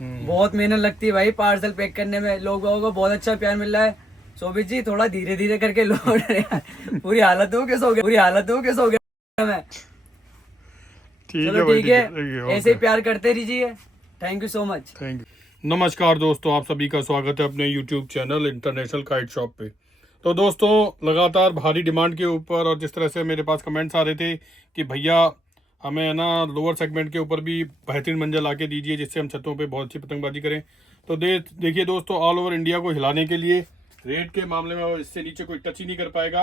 बहुत मेहनत लगती है भाई पार्सल पैक करने में, लोगों को बहुत अच्छा प्यार मिल रहा है। शोभित जी थोड़ा धीरे धीरे करके लोड पूरी हालत हो कैसे हो गया, पूरी हालत हो कैसे हो गया मैं। ठीक चलो है भाई, ठीक है, ओके। ऐसे ही प्यार करते रहिए। Thank you so much. Thank you. नमस्कार दोस्तों, आप सभी का स्वागत है अपने YouTube channel international kite shop पे। तो दोस्तों, लगातार भारी डिमांड के ऊपर और जिस तरह से मेरे पास कमेंट्स आ रहे थे कि भैया हमें है ना लोअर सेगमेंट के ऊपर भी बेहतरीन मंजिल ला के दीजिए जिससे हम छतों पे बहुत अच्छी पतंगबाजी करें। तो देखिए दोस्तों, ऑल ओवर इंडिया को हिलाने के लिए रेट के मामले में वो इससे नीचे कोई टच ही नहीं कर पाएगा।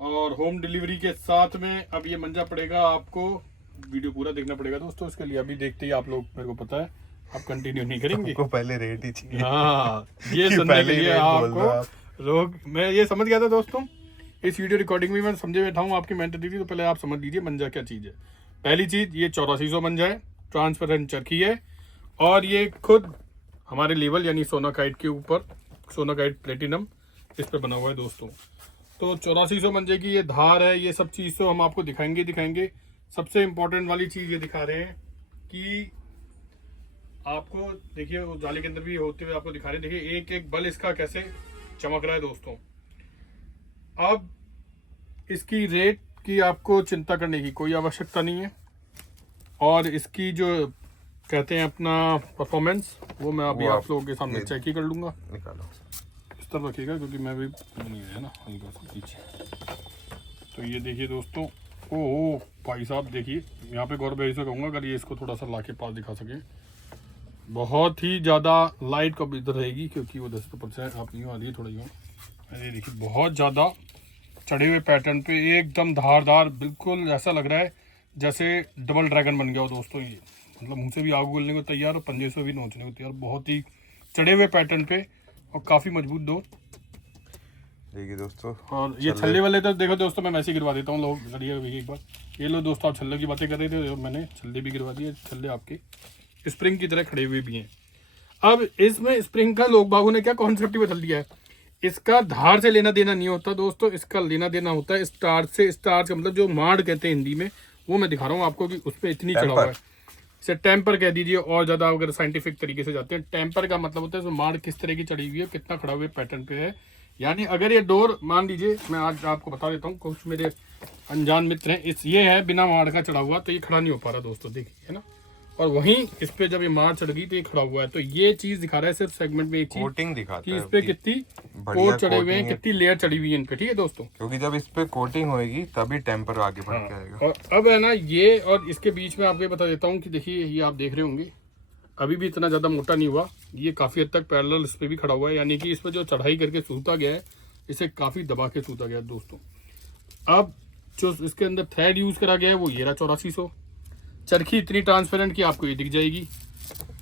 और होम डिलीवरी के साथ में अब ये मंजा पड़ेगा आपको, वीडियो पूरा देखना पड़ेगा दोस्तों इसके लिए। अभी देखते ही आप लोग, मेरे को पता है आप कंटिन्यू नहीं करेंगे। को पहले रेट ही चाहिए। हाँ, ये कि सुनने के पहले ही लिए रेट बोल दो आप। आपको लोग, मैं ये समझ गया था दोस्तों, इस वीडियो रिकॉर्डिंग में मैं समझे बैठा हूँ आपकी मेंटलिटी थी। तो पहले आप समझ लीजिए मंजा क्या चीज़ है। पहली चीज़, ये 8400 मंजा है, ट्रांसपेरेंट चरखी है और ये खुद हमारे लेवल यानी सोना काइट के ऊपर, सोना काइट प्लेटिनम इस पे बना हुआ है दोस्तों। तो 8400 मंजे की ये धार है, ये सब चीज़ तो हम आपको दिखाएंगे। सबसे इम्पोर्टेंट वाली चीज़ ये दिखा रहे हैं कि आपको देखिए उस जाली के अंदर भी होते हुए आपको दिखा रहे हैं। देखिए एक एक बल इसका कैसे चमक रहा है दोस्तों। अब इसकी रेट की आपको चिंता करने की कोई आवश्यकता नहीं है और इसकी जो कहते हैं अपना परफॉर्मेंस, वो मैं अभी आप लोगों के सामने चेक ही कर लूँगा। निकालो, इस तरह रखिएगा क्योंकि मैं भी नहीं है ना हल्का सा पीछे। तो ये देखिए दोस्तों, ओ भाई साहब देखिए, यहाँ पे गौर भाई से कहूँगा अगर ये इसको थोड़ा सा ला के पास दिखा सके। बहुत ही ज़्यादा लाइट कब इधर रहेगी क्योंकि वो 10% आप यूँ आ रही है थोड़ा यूँ। अरे देखिए बहुत ज़्यादा चढ़े हुए पैटर्न पे एकदम धारदार, बिल्कुल ऐसा लग रहा है जैसे डबल ड्रैगन बन गया हो दोस्तों। ये मतलब मुँह से भी आग उगलने को तैयार और पंजे से भी नोचने को तैयार। बहुत ही चढ़े हुए पैटर्न पे और काफ़ी मजबूत दो। देखिए दोस्तों, और ये छल्ले वाले तो देखो दोस्तों, मैं वैसे ही गिरवा देता हूँ, लोग लड़िएगा भैया एक बार। ये लो दोस्तों, आप छल्ले की बातें कर रहे थे और मैंने छल्ले भी गिरवा दिए। छल्ले आपके स्प्रिंग की तरह खड़े हुए भी हैं। अब इसमें स्प्रिंग का लोग बागों ने क्या कॉन्सेप्ट ही बदल दिया है। इसका धार से लेना देना नहीं होता दोस्तों, इसका लेना देना होता है स्टार्च से। स्टार्च का मतलब जो माड़ कहते हैं हिंदी में, वो मैं दिखा रहा हूँ आपको कि उसमें इतनी चढ़ा हुआ है। इसे टेम्पर कह दीजिए और ज़्यादा अगर साइंटिफिक तरीके से जाते हैं। टेम्पर का मतलब होता है माड़ किस तरह की चढ़ी हुई है, कितना खड़ा हुए पैटर्न पे है। यानी अगर ये डोर मान लीजिए, मैं आज आपको बता देता हूँ, कुछ मेरे अनजान मित्र हैं, इस ये है बिना माड़ का चढ़ा हुआ, तो ये खड़ा नहीं हो पा रहा दोस्तों, देखिए है ना। और वहीं इस पे जब ये मार चढ़ गई तो ये खड़ा हुआ है। तो ये चीज दिखा रहा है सिर्फ सेगमेंट में एक चीज, कोटिंग दिखाता कि है इस पे कितनी कोट चढ़े हुए हैं, कितनी लेयर चढ़ी हुई है इन पे। ठीक है दोस्तों, क्योंकि जब इस पे कोटिंग होएगी तभी टेम्पर आगे बढ़ के आएगा। और अब है ना ये, और इसके बीच में आपको बता देता हूँ कि देखिए ये आप देख रहे होंगे अभी भी इतना ज्यादा मोटा नहीं हुआ। ये काफी हद तक पैरेलल इस पे भी खड़ा हुआ है, यानी कि इस पे जो चढ़ाई करके सूता गया है, इसे काफी दबा के सूता गया है दोस्तों। अब जो इसके अंदर थ्रेड यूज करा गया है वो ये रहा 8400। चरखी इतनी ट्रांसपेरेंट की आपको ये दिख जाएगी।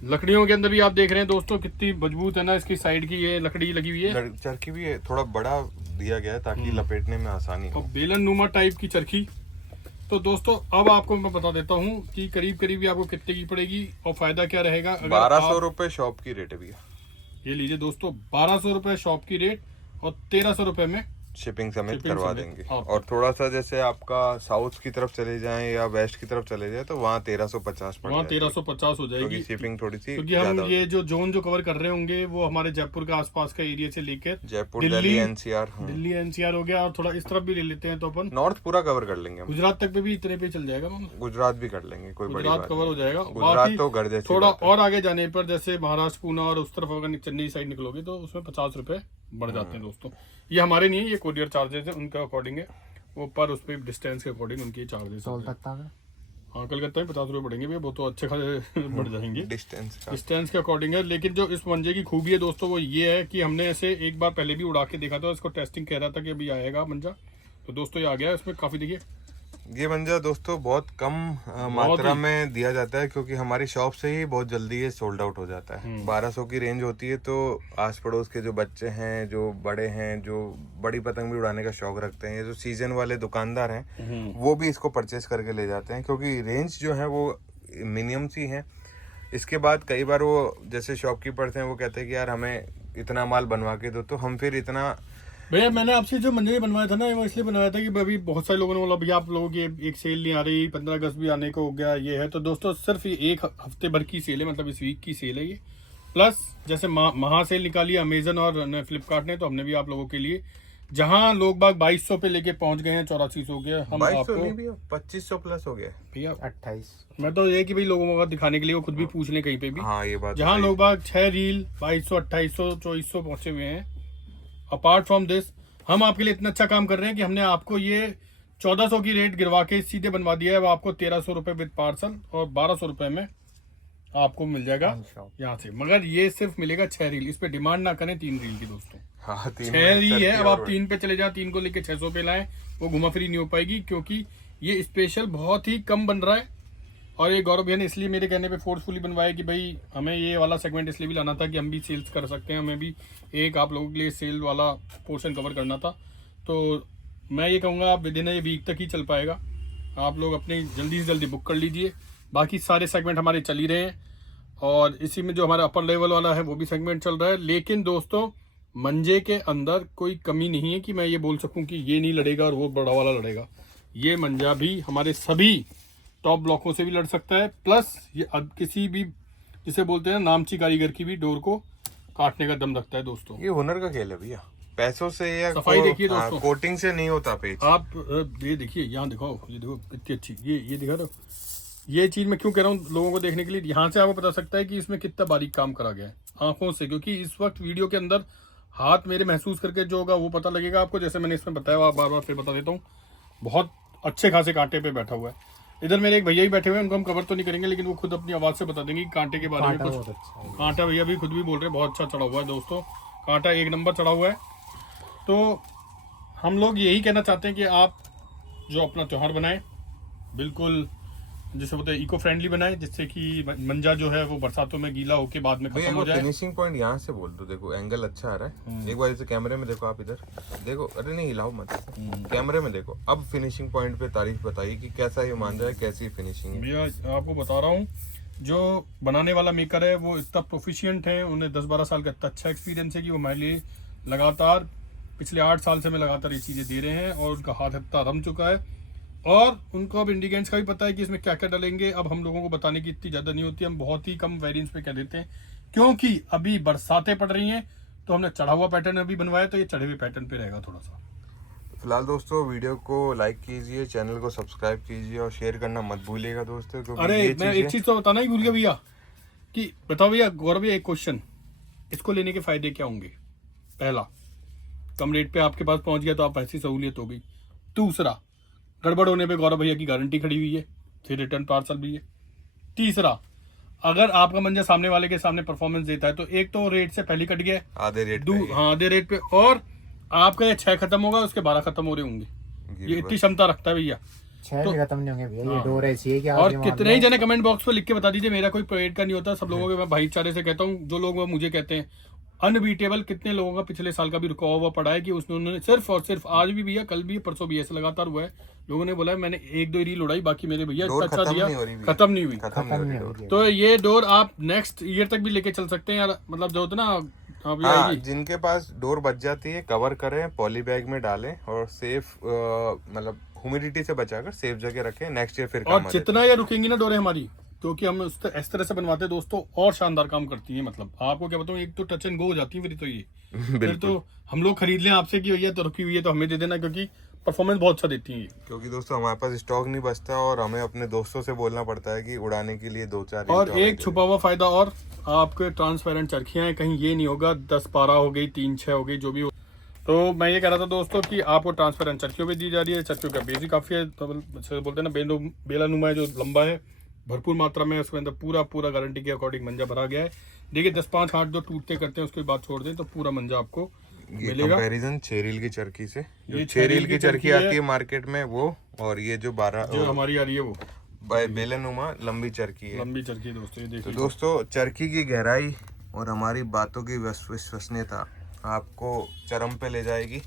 लकड़ियों के अंदर भी आप देख रहे हैं दोस्तों कितनी मजबूत है ना, इसकी साइड की ये लकड़ी लगी हुई है। चरखी भी थोड़ा बड़ा दिया गया है ताकि लपेटने में आसानी हो। और बेलन नुमा टाइप की चरखी। तो दोस्तों अब आपको मैं बता देता हूँ कि करीब करीब आपको कितने की पड़ेगी और फायदा क्या रहेगा। 1200 रुपए शॉप की रेट है भैया। ये लीजिए दोस्तों, 1200 रुपए शॉप की रेट और 1300 रुपए में शिपिंग समेत करवा समेत, देंगे। हाँ। और थोड़ा सा जैसे आपका साउथ की तरफ चले जाएं या वेस्ट की तरफ चले जाए तो वहाँ 1350 पड़ वहाँ जाएगी। 1350 हो जाएगी क्योंकि शिपिंग थोड़ी सी क्योंकि हम ज्यादा ये जो जोन जो कवर कर रहे होंगे वो हमारे जयपुर के आसपास का एरिया से लेकर जयपुर, दिल्ली, एनसीआर, दिल्ली एनसीआर हो गया और थोड़ा इस तरफ भी ले लेते हैं तो अपन नॉर्थ पूरा कवर कर लेंगे हम। गुजरात तक पे भी इतने पे चल जाएगा ना, गुजरात भी कर लेंगे, कोई बड़ी गुजरात बात कवर हो जाएगा। गुजरात बाकी तो घर जैसी थोड़ा बात है। और आगे जाने पर जैसे महाराष्ट्र पूना और उस तरफ अगर चेन्नई साइड निकलोगे तो उसमें 50 रुपए बढ़ जाते हैं दोस्तों। ये हमारे नहीं है, ये कोरियर चार्जेस है उनका अकॉर्डिंग है वो, पर उस पर डिस्टेंस के अकॉर्डिंग उनकी चार्जेस। हाँ कलकत्ता में 50 रुपए बढ़ेंगे भैया, वो तो अच्छे खासे बढ़ जाएंगे डिस्टेंस के अकॉर्डिंग है। लेकिन जो इस मंजे की खूबी है दोस्तों वो ये है कि हमने ऐसे एक बार पहले भी उड़ा के देखा था, इसको टेस्टिंग कह रहा था कि अभी आएगा मंजा, तो दोस्तों ये आ गया। इसमें काफी देखिए ये मंजा दोस्तों बहुत कम मात्रा में दिया जाता है क्योंकि हमारी शॉप से ही बहुत जल्दी ये सोल्ड आउट हो जाता है। 1200 की रेंज होती है तो आस पड़ोस के जो बच्चे हैं, जो बड़े हैं, जो बड़ी पतंग भी उड़ाने का शौक रखते हैं, ये जो सीजन वाले दुकानदार हैं वो भी इसको परचेस करके ले जाते हैं क्योंकि रेंज जो है वो मिनिमम सी है। इसके बाद कई बार वो जैसे शॉपकीपर्स हैं वो कहते हैं कि यार हमें इतना माल बनवा के दो, तो हम फिर इतना भैया मैंने आपसे जो मंजरी बनवाया था ना, वो इसलिए बनवाया था कि अभी बहुत सारे लोगों ने बोला भैया आप लोगों की एक सेल नहीं आ रही, 15 अगस्त भी आने को हो गया ये है। तो दोस्तों सिर्फ ये एक हफ्ते भर की सेल है, मतलब इस वीक की सेल है ये। प्लस जैसे महा सेल निकाली अमेजन और फ्लिपकार्ट ने, तो हमने भी आप लोगों के लिए, जहां लोग बाग 2200 पे लेके पहुंच गए हैं 8400 हो गया, हम 2200 आपको नहीं भैया 2500 प्लस हो गया भैया 28। मैं तो ये कि भाई लोगों को दिखाने के लिए वो खुद भी पूछ लें कहीं पे भी। हाँ ये बात जहां सही लोग बाग 6 रील 2200 2800 2400 पहुंचे हुए हैं। अपार्ट फ्रॉम दिस हम आपके लिए इतना अच्छा काम कर रहे हैं कि हमने आपको ये 1400 की रेट गिरवा के सीधे बनवा दिया है। वो आपको 1300 रुपये विद पार्सल और 1200 रुपये में आपको मिल जाएगा यहाँ से। मगर ये सिर्फ मिलेगा 6 रील, इस पे डिमांड ना करें 3 रील की दोस्तों। हाँ 6 रील है, अब आप 3 पे चले जाओ, 3 को लेके 600 पे लाएं, वो घुमा फिरी नहीं हो पाएगी, क्योंकि ये स्पेशल बहुत ही कम बन रहा है। और ये गौरव भैया ने इसलिए मेरे कहने पे फोर्सफुली बनवाया कि भाई हमें ये वाला सेगमेंट इसलिए भी लाना था कि हम भी सेल्स कर सकते हैं, हमें भी एक आप लोगों के लिए सेल वाला पोर्शन कवर करना था। तो मैं ये कहूँगा आप विद इन ए वीक तक ही चल पाएगा, आप लोग अपने जल्दी से जल्दी बुक कर लीजिए। बाकी सारे सेगमेंट हमारे चल ही रहे हैं, और इसी में जो हमारा अपर लेवल वाला है वो भी सेगमेंट चल रहा है। लेकिन दोस्तों मंजे के अंदर कोई कमी नहीं है कि मैं ये बोल सकूं कि ये नहीं लड़ेगा और वो बड़ा वाला लड़ेगा। ये मंजा भी हमारे सभी टॉप ब्लॉकों से भी लड़ सकता है, प्लस ये किसी भी जिसे बोलते हैं नामची कारीगर की भी डोर को काटने का दम रखता है दोस्तों। ये हुनर का खेल है भैया, पैसों से या सफाई देखिए दोस्तों, कोटिंग से नहीं होता पेज। आप ये देखिए, यहाँ दिखाओ, ये देखो कितनी अच्छी, ये दिखा दो। ये चीज मैं क्यों कह रहा हूँ लोगों को देखने के लिए, यहाँ से आपको पता सकता है कि इसमें कितना बारीक काम करा गया है आंखों से, क्योंकि इस वक्त वीडियो के अंदर हाथ मेरे महसूस करके जो होगा वो पता लगेगा आपको। जैसे मैंने इसमें बताया, आप बार बार फिर बता देता हूँ, बहुत अच्छे खासे कांटे पे बैठा हुआ है। इधर मेरे एक भैया ही बैठे हुए हैं, उनको हम कवर तो नहीं करेंगे, लेकिन वो खुद अपनी आवाज से बता देंगे कांटे के बारे में कुछ। कांटा भैया भी खुद भी बोल रहे हैं बहुत अच्छा चढ़ा हुआ है दोस्तों, कांटा 1 नंबर चढ़ा हुआ है। तो हम लोग यही कहना चाहते हैं कि आप जो अपना त्यौहार बनाएं, बिल्कुल जैसे बोलते हैं इको फ्रेंडली बनाएं, जिससे कि मंजा जो है वो बरसातों में गीला होके बाद में खत्म हो जाए। फिनिशिंग पॉइंट यहाँ से बोल दो, देखो एंगल अच्छा आ रहा है, एक बार इसे कैमरे में देखो, आप इधर देखो, अरे नहीं हिलाओ मत, कैमरे में देखो। अब फिनिशिंग पॉइंट पे तारीफ बताइए कि कैसा ये मान जाए, कैसी फिनिशिंग है। भैया आपको बता रहा हूँ, जो बनाने वाला मेकर है वो इतना प्रोफिशिएंट है, उन्हें 10-12 साल का इतना अच्छा एक्सपीरियंस है कि वो हमारे लिए लगातार पिछले 8 साल से मैं लगातार ये चीज़ें दे रहे हैं, और उनका हाथ इतना रम चुका है, और उनको अब इंडिकेंट्स का भी पता है कि इसमें क्या क्या डालेंगे। अब हम लोगों को बताने की इतनी ज़्यादा नहीं होती, हम बहुत ही कम वेरिएंट्स पे कह देते हैं, क्योंकि अभी बरसातें पड़ रही हैं, तो हमने चढ़ा हुआ पैटर्न अभी बनवाया, तो ये चढ़े हुए पैटर्न पे रहेगा थोड़ा सा। फिलहाल दोस्तों वीडियो को लाइक कीजिए, चैनल को सब्सक्राइब कीजिए और शेयर करना मत भूलिएगा दोस्तों, क्योंकि अरे ये मैं एक चीज़ तो बताना ही भूल गया भैया, कि बताओ भैया गौरव भैया एक क्वेश्चन, इसको लेने के फायदे क्या होंगे? पहला, कम रेट पे आपके पास पहुंच गया तो आप ऐसी सहूलियत हो गई। दूसरा, गड़बड़ होने पे गौरव भैया की गारंटी खड़ी हुई है, फिर रिटर्न पार्सल भी है। तीसरा, अगर आपका मंजा सामने वाले के सामने परफॉर्मेंस देता है तो एक तो रेट से पहले कट गया, आधे रेट हाँ आधे रेट पे, और आपका ये 6 खत्म होगा, उसके 12 खत्म हो रहे होंगे। ये इतनी क्षमता रखता है भैया, 6 में खत्म नहीं होंगे भैया, ये डोर ऐसी है कि और कितने ही जने कमेंट बॉक्स पे लिख के बता दीजिए, मेरा कोई पेड का नहीं होता, सब लोगों के मैं भाईचारे से कहता हूँ, जो लोग वो मुझे कहते हैं अनबीटेबल। कितने लोगों का पिछले साल का भी रुका हुआ पड़ा है कि उन्होंने सिर्फ और सिर्फ आज भी भैया, कल भी, परसों भी ऐसे लगातार हुआ है, लोगों ने बोला है मैंने 1-2 रील उड़ाई, बाकी मेरे भैया इतना अच्छा दिया, खत्म नहीं हुई। तो ये डोर आप नेक्स्ट ईयर तक भी लेके चल सकते हैं यार, मतलब जो होता है ना, हाँ, जिनके पास डोर बच जाती है कवर करें, पॉली बैग में डालें और सेफ मतलब ह्यूमिडिटी से बचाकर सेफ जगह रखें, नेक्स्ट ईयर फिर काम आ और जितना ये रुकेंगी ना डोरें हमारी, क्योंकि हम इस तरह से बनवाते हैं दोस्तों, और शानदार काम करती हैं। मतलब आपको क्या बताऊं, एक तो टच एंड गो हो जाती है फिर तो ये फिर तो हम लोग खरीद लें आपसे कि भैया तो रुकी हुई है तो हमें दे देना, क्योंकि परफॉर्मेंस बहुत अच्छा देती हैं। क्योंकि दोस्तों हमारे पास स्टॉक नहीं बचता और हमें अपने दोस्तों से बोलना पड़ता है कि उड़ाने के लिए 2-4 और एक छुपा हुआ फायदा, और आपके ट्रांसपेरेंट चरखियां हैं, कहीं ये नहीं होगा 10-12 हो गई, 3-6 हो गई, जो भी हो। तो मैं ये कह रहा था दोस्तों कि आपको ट्रांसपेरेंट चरखियों भी दी जा रही है, चरखियों का बेस भी काफ़ी है, तो बोलते हैं ना बेलानुमा है, जो लंबा है, भरपूर मात्रा में उसके अंदर पूरा गारंटी के अकॉर्डिंग मंजा भरा गया है। देखिए 10-5 हाथ जो टूटते करते हैं उसके बाद छोड़ दें तो पूरा मंजा आपको मिलेगा। कंपैरिजन 6 रील की चरखी से, जो 6 रील की चरखी आती है मार्केट में वो, और ये जो 12 जो हमारी आ रही है वो बेलनुमा लंबी चरखी है। लंबी चरखी दोस्तों, ये देखिए। तो दोस्तों चरखी की गहराई और हमारी बातों की विश्वसनीयता आपको चरम पे ले जाएगी,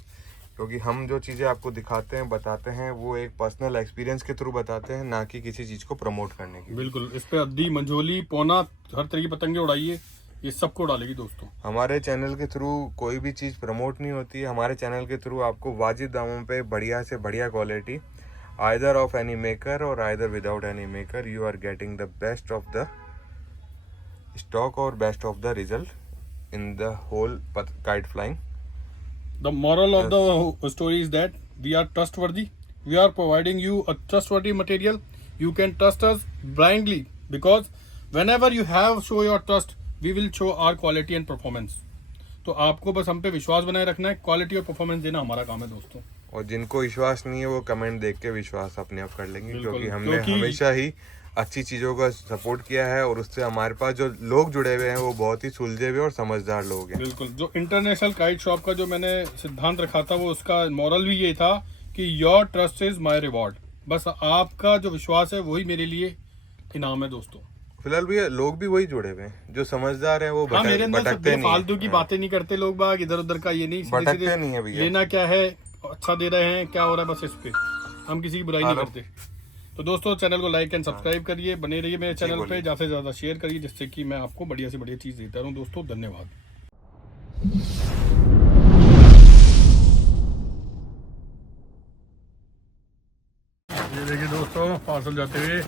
क्योंकि हम जो चीज़ें आपको दिखाते हैं, बताते हैं, वो एक पर्सनल एक्सपीरियंस के थ्रू बताते हैं, ना कि किसी चीज़ को प्रमोट करने की। बिल्कुल, इस पे अद्दी, मंझोली, पौना, हर तरह की पतंगे उड़ाइए, ये सबको डालेगी दोस्तों। हमारे चैनल के थ्रू कोई भी चीज़ प्रमोट नहीं होती है। हमारे चैनल के थ्रू आपको वाजिब दामों पे बढ़िया से बढ़िया quality either of any maker और either without any maker you are getting the best of the stock और best of the result in the whole kite flying. The moral of the story is that we are trustworthy. We are providing you a trustworthy material. You can trust us blindly because whenever you have show your trust, we will show our quality and performance. तो आपको बस हम पे विश्वास बनाए रखना है, quality और परफॉर्मेंस देना हमारा काम है दोस्तों। और जिनको विश्वास नहीं है वो कमेंट देख के विश्वास अपने आप कर लेंगे, बिल्कुल, क्योंकि हमने क्योंकि- हमेशा ही अच्छी चीज़ों का सपोर्ट किया है और उससे हमारे पास जो लोग जुड़े हुए हैं वो बहुत ही सुलझे हुए और समझदार लोग हैं। बिल्कुल, जो इंटरनेशनल काइट शॉप का जो मैंने सिद्धांत रखा था वो उसका मॉरल भी ये था कि your trust is my reward. बस आपका जो विश्वास है वही मेरे लिए इनाम है दोस्तों। फिलहाल भी लोग भी वही जुड़े हुए हैं जो समझदार हैं, वो हाँ, मेरे अंदर भटकते नहीं फालतू की हैं। बातें नहीं करते लोग बाग, इधर उधर का ये नहीं, भटकते सीधे-सीधे नहीं है भैया। लेना क्या है, अच्छा दे रहे हैं, क्या हो रहा है, बस इस पे हम किसी की बुराई नहीं हाँ, करते। तो दोस्तों चैनल को लाइक एंड सब्सक्राइब करिए, बने रहिए मेरे चैनल पे, बोलिए। ज़्यादा से ज़्यादा शेयर करिए जिससे कि मैं आपको बढ़िया से बढ़िया चीज़ देता रहूँ दोस्तों। धन्यवाद। ये देखिए दोस्तों, पार्सल जाते हुए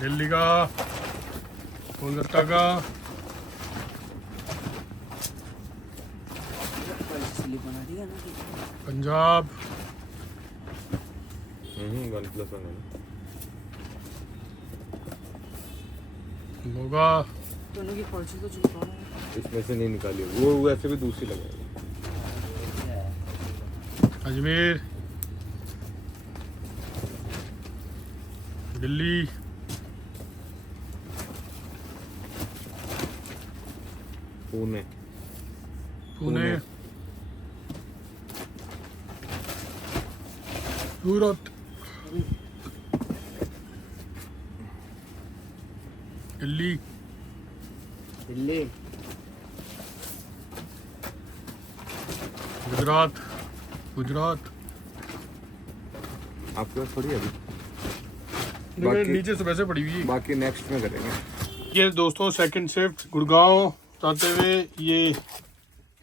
दिल्ली का, कोलकाता का, पंजाब, OnePlus 1 है ना। मोगा, दोनों की पॉलिसी तो चुप रहा है। इसमें से नहीं निकाली, वो वैसे भी दूसरी लगाएगी। अजमेर, दिल्ली, पुणे, पुणे, सूरत, दिल्ली, दिल्ली, गुजरात, गुजरात, आपके पास थोड़ी है अभी, मेरे बाकी- नीचे से वैसे पड़ी हुई है। बाकी नेक्स्ट में करेंगे। ये दोस्तों सेकंड शिफ्ट गुड़गांव जाते हुए, ये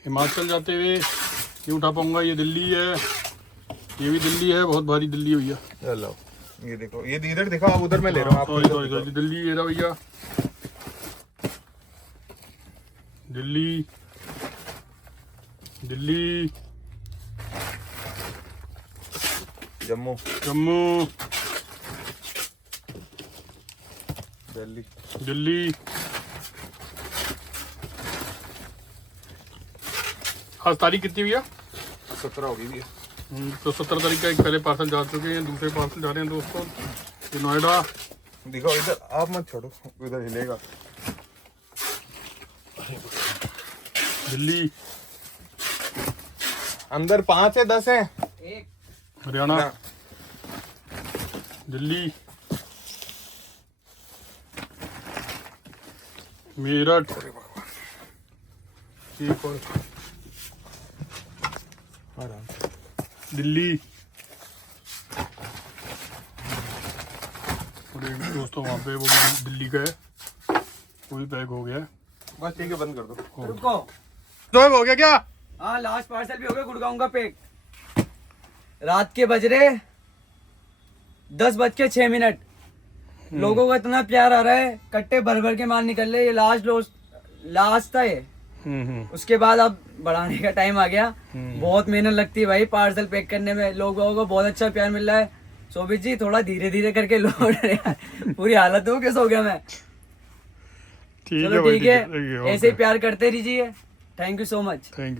हिमाचल जाते हुए नहीं उठा पाऊंगा, ये दिल्ली है, ये भी दिल्ली है, बहुत भारी दिल्ली है भैया। चलो ये देखो, ये इधर दिखाओ, आप उधर मैं ले रहा हूँ, आप सॉरी सॉरी सॉरी, दिल्ली ये रहा भैया, दिल्ली, दिल्ली, जम्मू, जम्मू, दिल्ली, दिल्ली। आज तारीख कितनी भैया? 17 होगी भी। तो 17 तारीख का एक पहले पार्सल जा चुके हैं, दूसरे पार्सल जा रहे हैं दोस्तों। ये नोएडा, दिखाओ इधर, आप मत छोड़ो, इधर हिलेगा। दिल्ली, अंदर 5 है 10 है। एक हरियाणा, दिल्ली, मेरठ, एक और दिल्ली, और एक दोस्तों वहाँ पे वो भी दिल्ली का है, वो भी पैक हो गया है। बस ठीक है, बंद कर दो। रुको। तो हो गया क्या? हाँ, लास्ट पार्सल भी हो गया गुड़गांव का पैक। रात के बज रहे 10:06। लोगों का इतना प्यार आ रहा है, कट्टे भर भर के माल निकल रहे। ये लास्ट था ये। उसके बाद अब बढ़ाने का टाइम आ गया। बहुत मेहनत लगती है भाई पार्सल पैक करने में, लोगों को बहुत अच्छा प्यार मिल रहा है। शोभित जी थोड़ा धीरे धीरे करके लोड पूरी हालत हो कैसे हो गया मैं। ठीक चलो भाई, ठीक है, ओके, ऐसे ही प्यार करते रहिए। Thank you so much. Thank you.